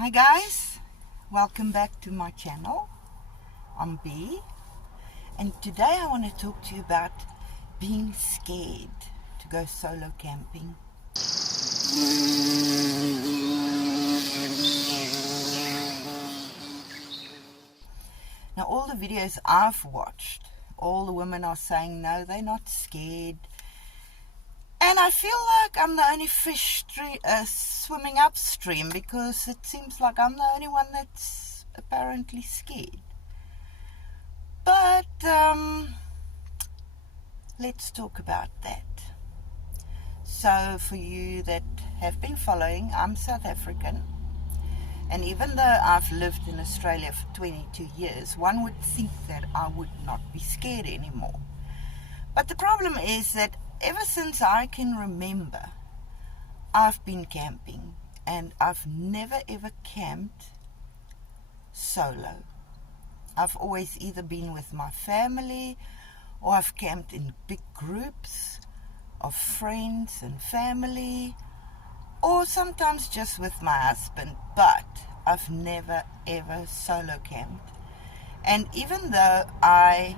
Hi guys, welcome back to my channel. I'm B, and today I want to talk to you about being scared to go solo camping. Now all the videos I've watched, all the women are saying no, they're not scared. And I feel like I'm the only fish swimming upstream, because it seems like I'm the only one that's apparently scared. But let's talk about that. So for you that have been following, I'm South African. And even though I've lived in Australia for 22 years, one would think that I would not be scared anymore. But the problem is that ever since I can remember, I've been camping, and I've never ever camped solo. I've always either been with my family, or I've camped in big groups of friends and family, or sometimes just with my husband, but I've never ever solo camped. And even though I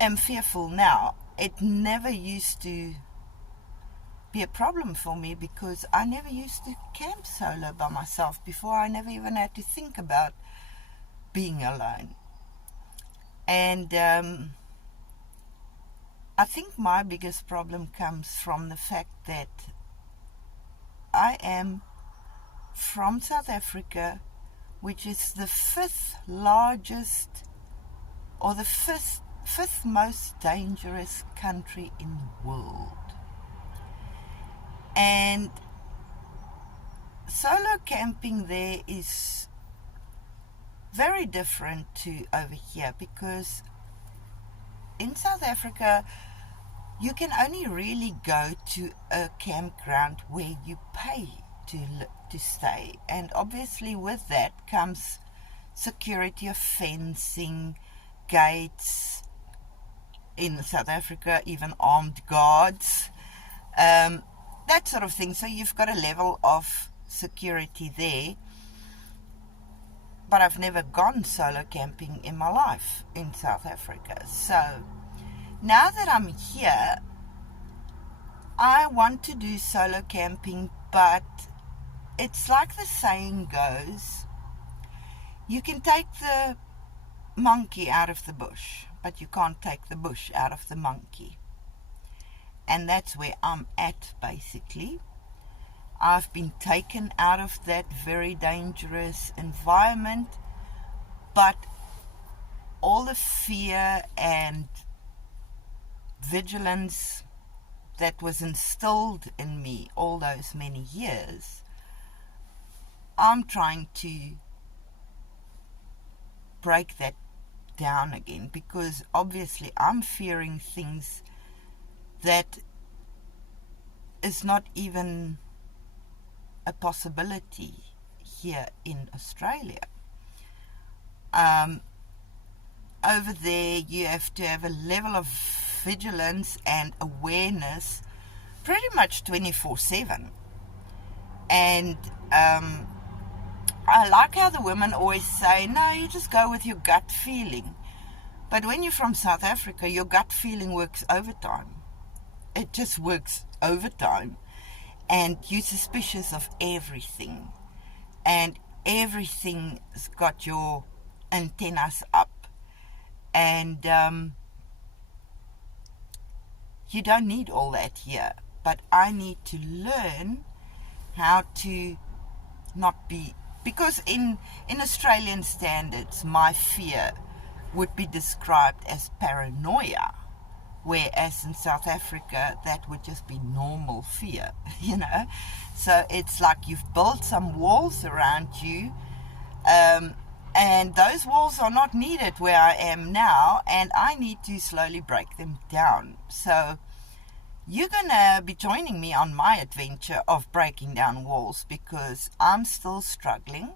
am fearful now, it never used to be a problem for me, because I never used to camp solo by myself before. I never even had to think about being alone. And I think my biggest problem comes from the fact that I am from South Africa, which is the fifth largest, or the fifth most dangerous country in the world. And solo camping there is very different to over here, because in South Africa you can only really go to a campground where you pay to stay, and obviously with that comes security of fencing, gates. In South Africa, even armed guards, that sort of thing. So you've got a level of security there. But I've never gone solo camping in my life in South Africa. So now that I'm here, I want to do solo camping, but it's like the saying goes, you can take the monkey out of the bush, but you can't take the bush out of the monkey. And that's where I'm at, basically. I've been taken out of that very dangerous environment, but all the fear and vigilance that was instilled in me all those many years, I'm trying to break that down again, because obviously I'm fearing things that is not even a possibility here in Australia. Over there you have to have a level of vigilance and awareness pretty much 24/7. And I like how the women always say, no, you just go with your gut feeling. But when you're from South Africa, your gut feeling works overtime. It just works overtime. And you're suspicious of everything. And everything's got your antennas up. And you don't need all that here. But I need to learn how to not be... Because in Australian standards, my fear would be described as paranoia, whereas in South Africa, that would just be normal fear, you know. So it's like you've built some walls around you, and those walls are not needed where I am now, and I need to slowly break them down. So you're going to be joining me on my adventure of breaking down walls, because I'm still struggling.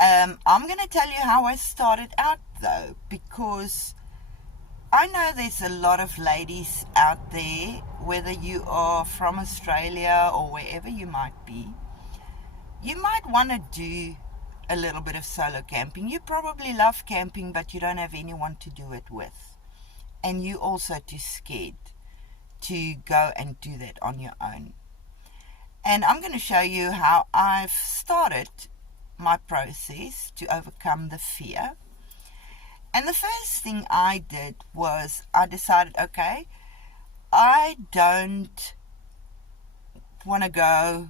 I'm going to tell you how I started out, though, because I know there's a lot of ladies out there, whether you are from Australia or wherever you might be, you might want to do a little bit of solo camping. You probably love camping, but you don't have anyone to do it with. And you also too scared to go and do that on your own. And I'm going to show you how I've started my process to overcome the fear. And the first thing I did was I decided, okay, I don't want to go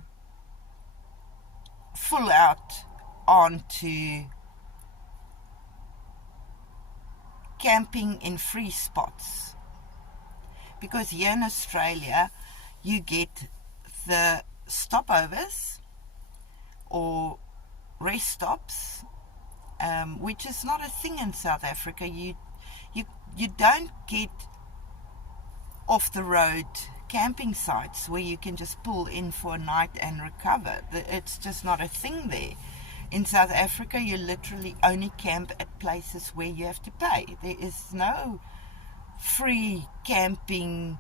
full out onto camping in free spots, because here in Australia you get the stopovers or rest stops, which is not a thing in South Africa. You don't get off the road camping sites where you can just pull in for a night and recover. It's just not a thing there. In South Africa, you literally only camp at places where you have to pay. There is no free camping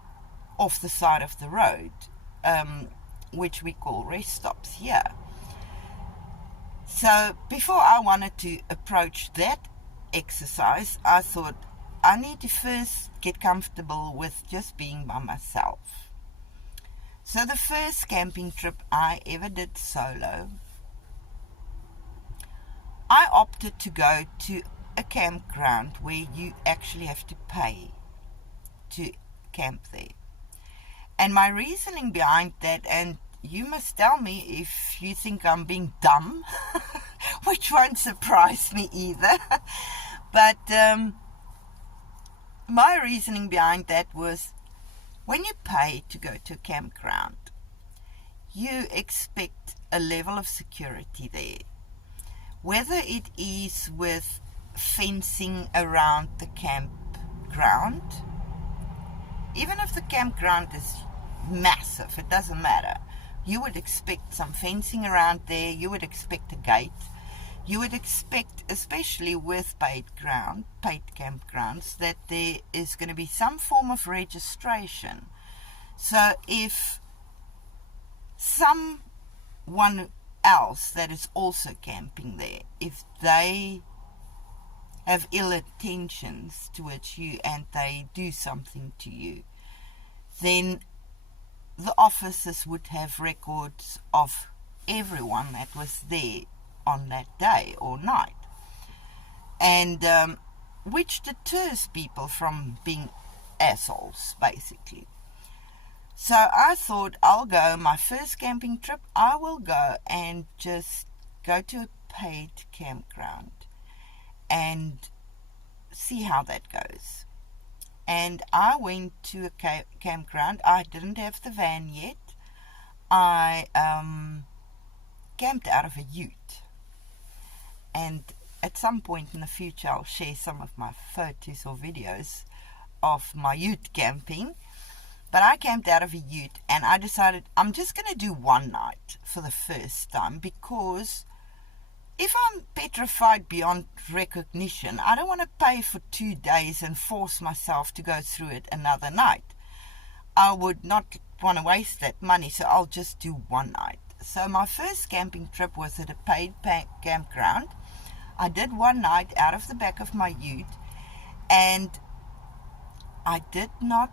off the side of the road, which we call rest stops here. So before I wanted to approach that exercise, I thought I need to first get comfortable with just being by myself. So the first camping trip I ever did solo, I opted to go to a campground where you actually have to pay to camp there. And my reasoning behind that, and you must tell me if you think I'm being dumb, which won't surprise me either, but my reasoning behind that was, when you pay to go to a campground, you expect a level of security there. Whether it is with fencing around the campground, even if the campground is massive, it doesn't matter. You would expect some fencing around there, you would expect a gate, you would expect, especially with paid campgrounds, that there is going to be some form of registration. So if someone else that is also camping there, if they have ill intentions towards you and they do something to you, then the officers would have records of everyone that was there on that day or night, and which deters people from being assholes, basically. So I thought, I'll go, my first camping trip, I will go and just go to a paid campground and see how that goes. And I went to a campground. I didn't have the van yet. I camped out of a ute. And at some point in the future, I'll share some of my photos or videos of my ute camping. But I camped out of a ute, and I decided I'm just going to do one night for the first time, because if I'm petrified beyond recognition, I don't want to pay for 2 days and force myself to go through it another night. I would not want to waste that money, so I'll just do one night. So my first camping trip was at a paid campground. I did one night out of the back of my ute, and I did not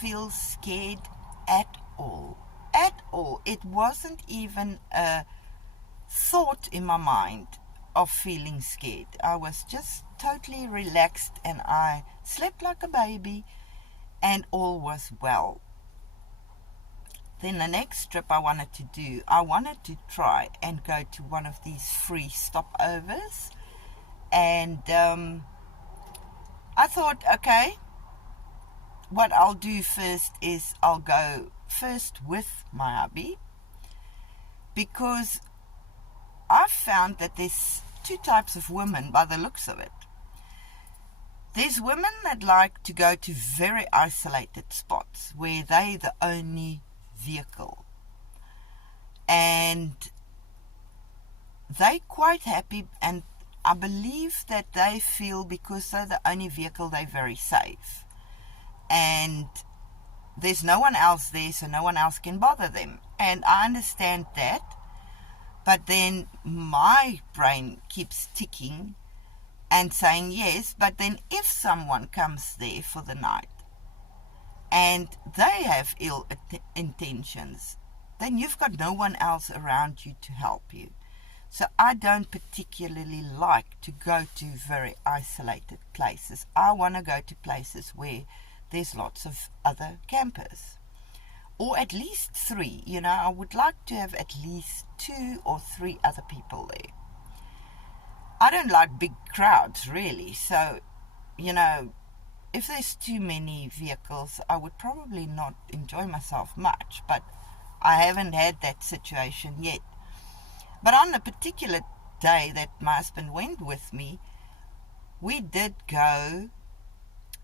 feel scared at all. At all. It wasn't even a thought in my mind of feeling scared. I was just totally relaxed, and I slept like a baby, and all was well. Then the next trip I wanted to try and go to one of these free stopovers, and I thought, okay, what I'll do first is I'll go first with my hubby, because I've found that there's two types of women by the looks of it. There's women that like to go to very isolated spots where they're the only vehicle, and they're quite happy, and I believe that they feel because they're the only vehicle, they're very safe, and there's no one else there, so no one else can bother them. And I understand that, But then my brain keeps ticking and saying yes, but then if someone comes there for the night and they have ill intentions, then you've got no one else around you to help you. So I don't particularly like to go to very isolated places. I want to go to places where there's lots of other campers. Or at least 3. I would like to have at least 2 or 3 other people there. I don't like big crowds, really. So, if there's too many vehicles, I would probably not enjoy myself much. But I haven't had that situation yet. But on the particular day that my husband went with me, we did go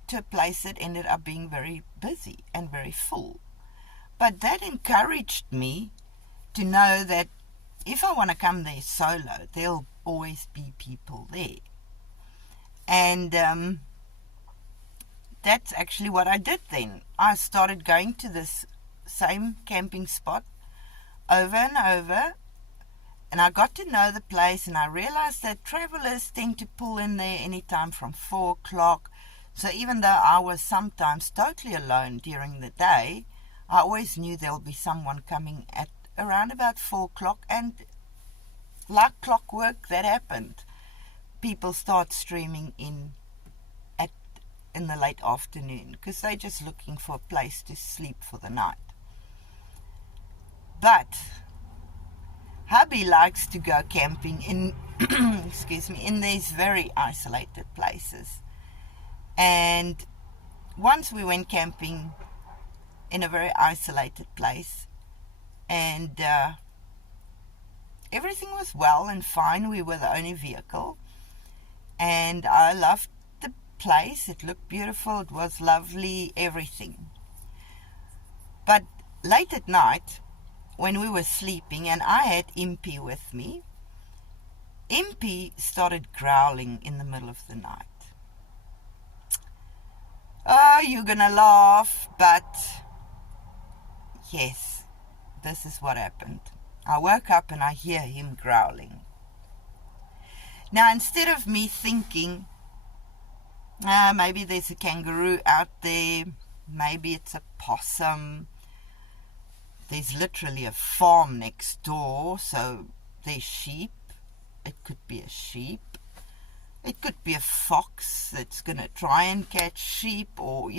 to a place that ended up being very busy and very full. But that encouraged me to know that if I want to come there solo, there'll always be people there. And that's actually what I did then. I started going to this same camping spot over and over, and I got to know the place, and I realized that travelers tend to pull in there anytime from 4 o'clock. So even though I was sometimes totally alone during the day, I always knew there'll be someone coming at around about 4 o'clock, and like clockwork, that happened. People start streaming in the late afternoon because they're just looking for a place to sleep for the night. But hubby likes to go camping in in these very isolated places. And once we went camping in a very isolated place, and everything was well and fine. We were the only vehicle, and I loved the place. It looked beautiful, it was lovely, everything. But late at night, when we were sleeping and I had Impy with me, Impy started growling in the middle of the night. Oh, you're gonna laugh, but yes, this is what happened. I woke up and I hear him growling. Now, instead of me thinking, maybe there's a kangaroo out there, maybe it's a possum, there's literally a farm next door, so there's sheep. It could be a sheep. It could be a fox that's going to try and catch sheep, or,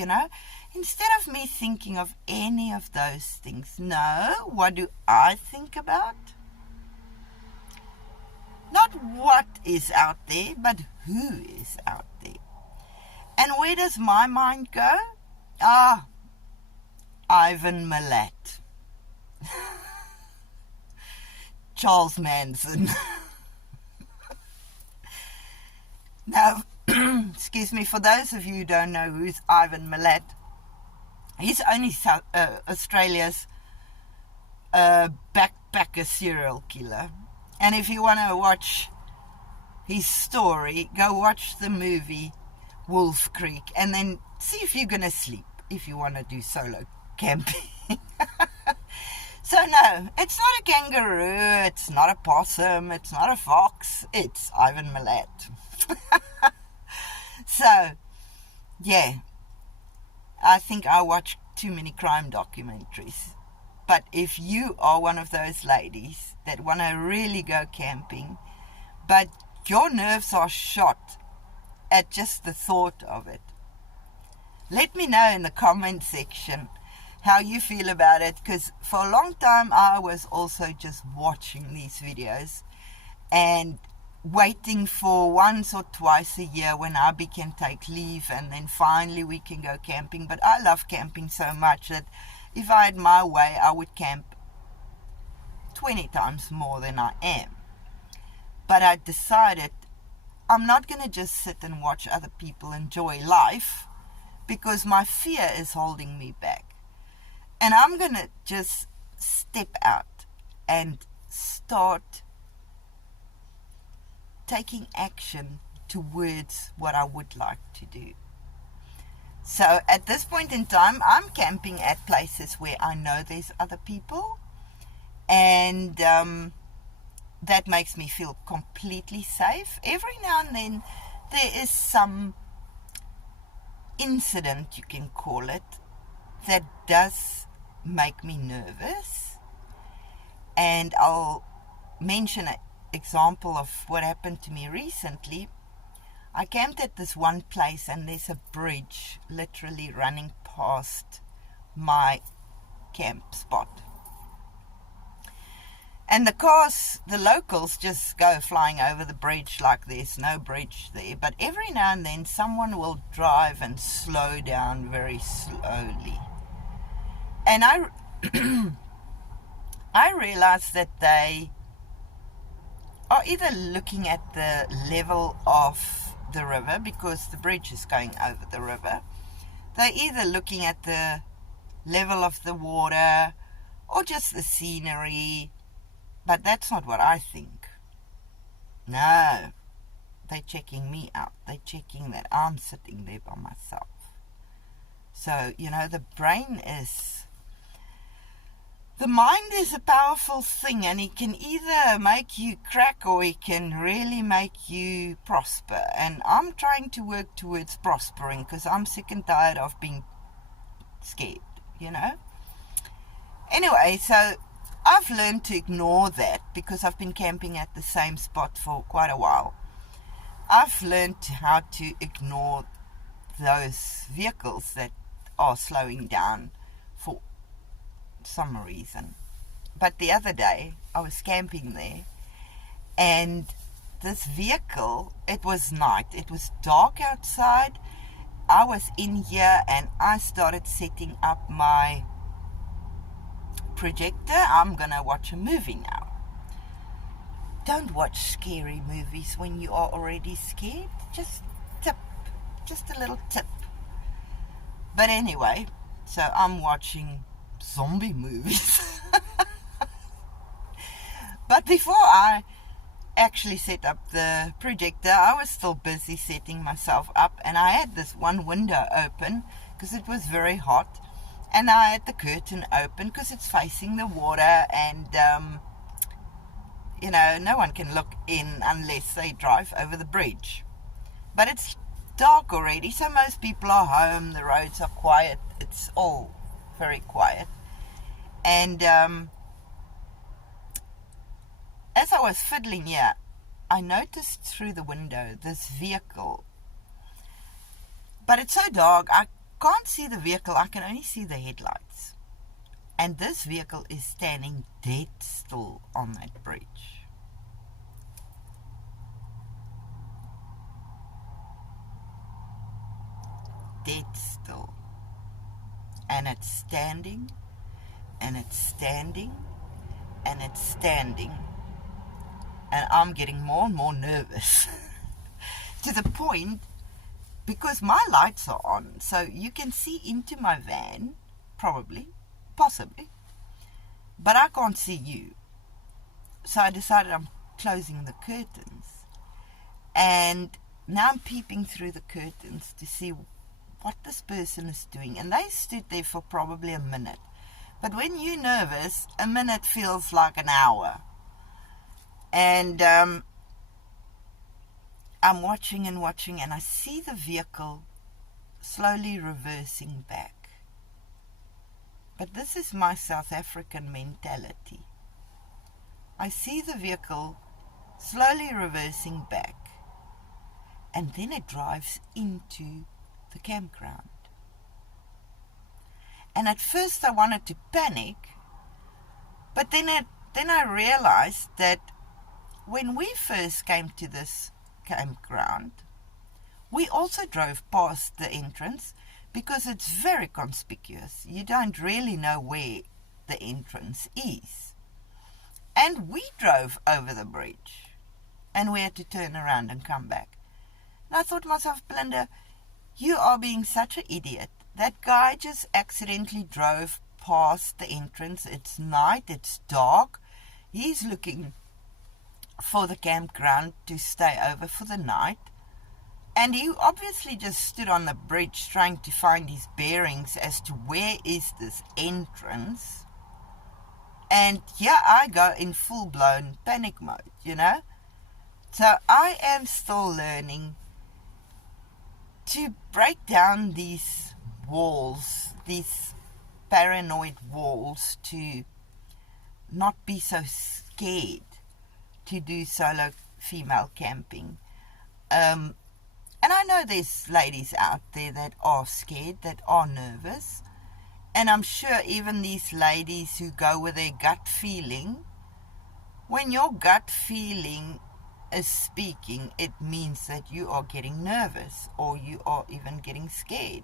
instead of me thinking of any of those things, no, what do I think about? Not what is out there, but who is out there. And where does my mind go? Ivan Milat. Charles Manson. Now, excuse me, for those of you who don't know who's Ivan Milat, he's only Australia's backpacker serial killer. And if you want to watch his story, go watch the movie Wolf Creek, and then see if you're going to sleep if you want to do solo camping. So no, it's not a kangaroo, it's not a possum, it's not a fox, it's Ivan Milat. So, yeah, I think I watch too many crime documentaries. But if you are one of those ladies that want to really go camping, but your nerves are shot at just the thought of it, let me know in the comment section how you feel about it, because for a long time I was also just watching these videos and waiting for once or twice a year when Abby can take leave, and then finally we can go camping. But I love camping so much that if I had my way, I would camp 20 times more than I am. But I decided I'm not going to just sit and watch other people enjoy life, because my fear is holding me back. And I'm going to just step out and start taking action towards what I would like to do. So at this point in time, I'm camping at places where I know there's other people. And that makes me feel completely safe. Every now and then there is some incident, you can call it, that does make me nervous. And I'll mention an example of what happened to me recently. I camped at this one place and there's a bridge literally running past my camp spot. And the cars, the locals, just go flying over the bridge like there's no bridge there. But every now and then someone will drive and slow down very slowly. And I realized that they are either looking at the level of the river, because the bridge is going over the river. They're either looking at the level of the water or just the scenery. But that's not what I think. No, they're checking me out. They're checking that I'm sitting there by myself. So, the mind is a powerful thing, and it can either make you crack or it can really make you prosper. And I'm trying to work towards prospering because I'm sick and tired of being scared, Anyway, so I've learned to ignore that because I've been camping at the same spot for quite a while. I've learned how to ignore those vehicles that are slowing down for some reason. But the other day, I was camping there, and this vehicle, it was night. It was dark outside. I was in here, and I started setting up my projector. I'm gonna watch a movie now. Don't watch scary movies when you are already scared. Just a little tip. But anyway, so I'm watching zombie movies. But before I actually set up the projector, I was still busy setting myself up, and I had this one window open because it was very hot. And I had the curtain open because it's facing the water, and, no one can look in unless they drive over the bridge. But it's dark already, so most people are home, the roads are quiet, it's all very quiet. And as I was fiddling here, I noticed through the window this vehicle. But it's so dark, I can't see the vehicle, I can only see the headlights. And this vehicle is standing dead still on that bridge. Dead still. And it's standing, and it's standing, and it's standing. And I'm getting more and more nervous. To the point, because my lights are on, so you can see into my van, possibly, but I can't see you. So I decided I'm closing the curtains, and now I'm peeping through the curtains to see what this person is doing. And they stood there for probably a minute, but when you're nervous, a minute feels like an hour. And I'm watching, and I see the vehicle slowly reversing back. But this is my South African mentality. I see the vehicle slowly reversing back, and then it drives into the campground. And at first I wanted to panic, but then I realized that when we first came to this campground, we also drove past the entrance because it's very conspicuous. You don't really know where the entrance is. And we drove over the bridge, and we had to turn around and come back. And I thought to myself, Belinda, you are being such an idiot. That guy just accidentally drove past the entrance. It's night, it's dark. He's looking for the campground to stay over for the night, and he obviously just stood on the bridge trying to find his bearings as to where is this entrance, And here I go in full-blown panic mode, you know. So I am still learning to break down these walls, these paranoid walls, to not be so scared to do solo female camping. And I know there's ladies out there that are scared, that are nervous. And I'm sure even these ladies who go with their gut feeling, when your gut feeling is speaking, it means that you are getting nervous or you are even getting scared.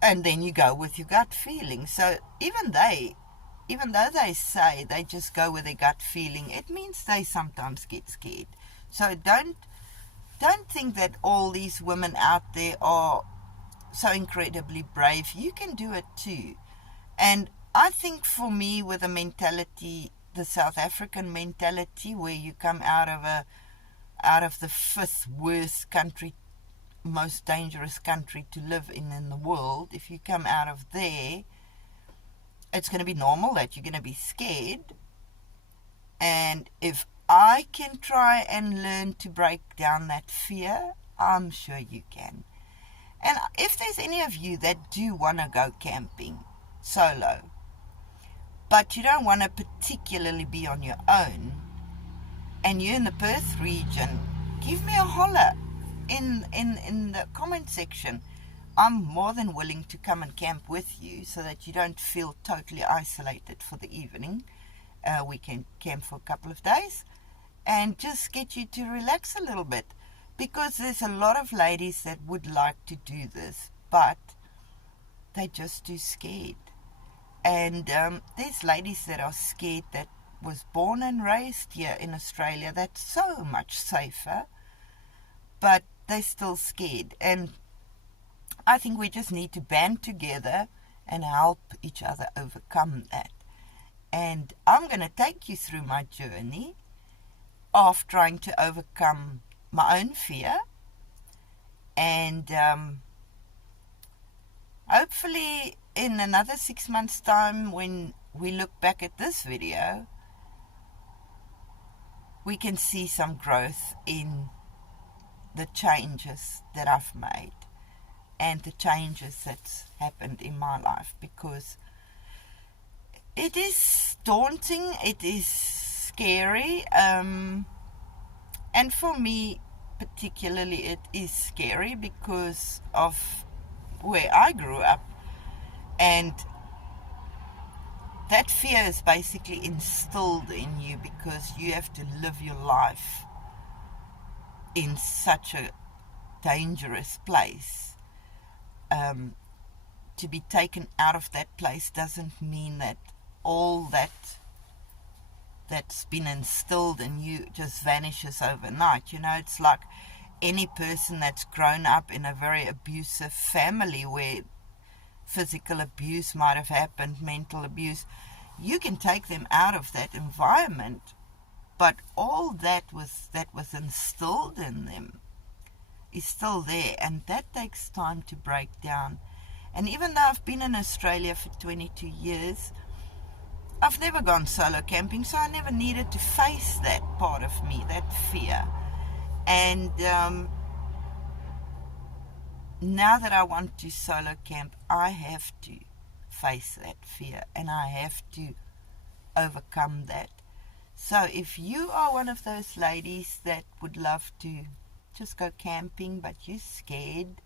And then you go with your gut feeling. So even though they say they just go with their gut feeling, it means they sometimes get scared. So don't think that all these women out there are so incredibly brave. You can do it too. And I think for me, with the mentality, the South African mentality, where you come out of the fifth worst country, most dangerous country to live in the world, if you come out of there, it's going to be normal that you're going to be scared. And if I can try and learn to break down that fear, I'm sure you can. And if there's any of you that do want to go camping solo, but you don't want to particularly be on your own, and you're in the Perth region, give me a holler in the comment section. I'm more than willing to come and camp with you so that you don't feel totally isolated for the evening. We can camp for a couple of days and just get you to relax a little bit, because there's a lot of ladies that would like to do this, but they're just too scared. And there's ladies that are scared that was born and raised here in Australia, that's so much safer, but they're still scared. And I think we just need to band together and help each other overcome that. And I'm going to take you through my journey of trying to overcome my own fear. And hopefully in another 6 months' time, when we look back at this video, we can see some growth in the changes that I've made and the changes that's happened in my life, because it is daunting, it is scary, and for me particularly it is scary because of where I grew up, and that fear is basically instilled in you because you have to live your life in such a dangerous place. To be taken out of that place doesn't mean that all that's been instilled in you just vanishes overnight. You know, it's like any person that's grown up in a very abusive family where physical abuse might have happened, mental abuse. You can take them out of that environment, but all that was instilled in them is still there, and that takes time to break down. And even though I've been in Australia for 22 years, I've never gone solo camping, so I never needed to face that part of me, that fear. And now that I want to solo camp, I have to face that fear, and I have to overcome that. So if you are one of those ladies that would love to just go camping but you're scared,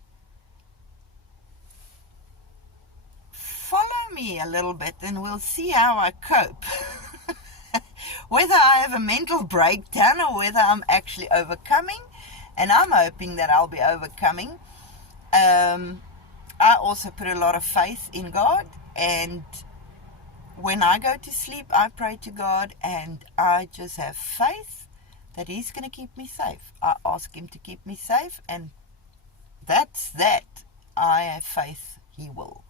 follow me a little bit and we'll see how I cope. Whether I have a mental breakdown or whether I'm actually overcoming, and I'm hoping that I'll be overcoming. I also put a lot of faith in God, and when I go to sleep I pray to God, and I just have faith that He's going to keep me safe. I ask Him to keep me safe, and that's that. I have faith He will.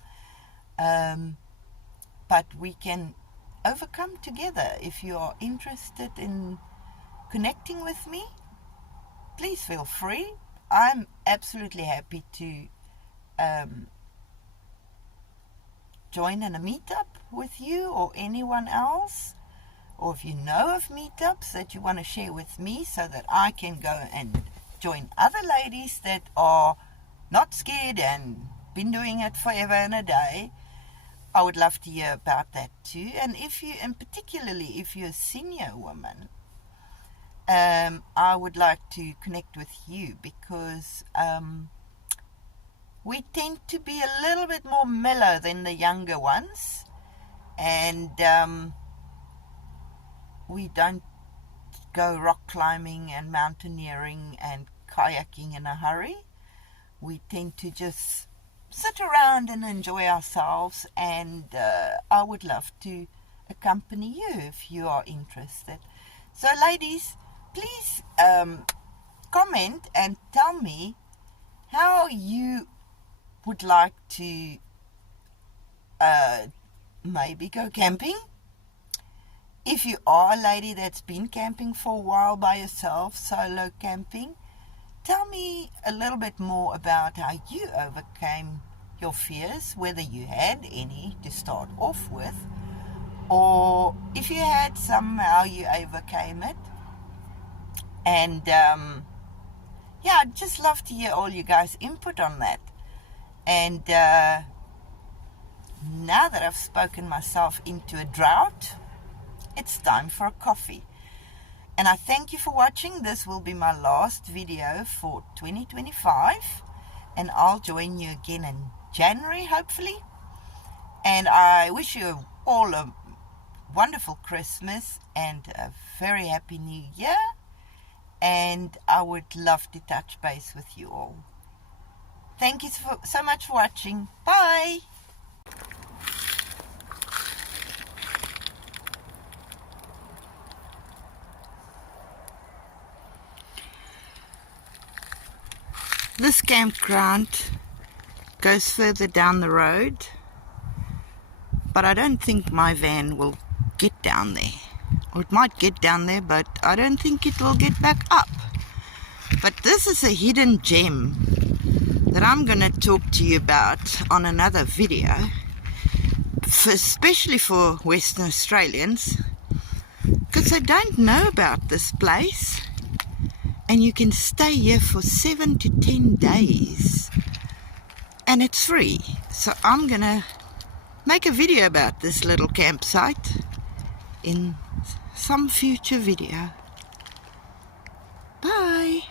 But we can overcome together. If you are interested in connecting with me, please feel free. I'm absolutely happy to join in a meetup with you or anyone else, or if you know of meetups that you want to share with me so that I can go and join other ladies that are not scared and been doing it forever and a day, I would love to hear about that too. And particularly if you're a senior woman, I would like to connect with you, because we tend to be a little bit more mellow than the younger ones, and we don't go rock climbing and mountaineering and kayaking in a hurry. We tend to just sit around and enjoy ourselves, and I would love to accompany you if you are interested. So ladies, please comment and tell me how you would like to maybe go camping. If you are a lady that's been camping for a while by yourself, solo camping, tell me a little bit more about how you overcame your fears, whether you had any to start off with, or if you had somehow you overcame it. And yeah, I'd just love to hear all you guys' input on that. And now that I've spoken myself into a drought, it's time for a coffee. And I thank you for watching. This will be my last video for 2025, and I'll join you again in January, hopefully. And I wish you all a wonderful Christmas and a very happy New Year. And I would love to touch base with you all. Thank you so much for watching. Bye. This campground goes further down the road, but I don't think my van will get down there. Or it might get down there, but I don't think it will get back up. But this is a hidden gem that I'm going to talk to you about on another video, especially for Western Australians, because they don't know about this place. And you can stay here for 7 to 10 days, and it's free. So I'm gonna make a video about this little campsite in some future video. Bye.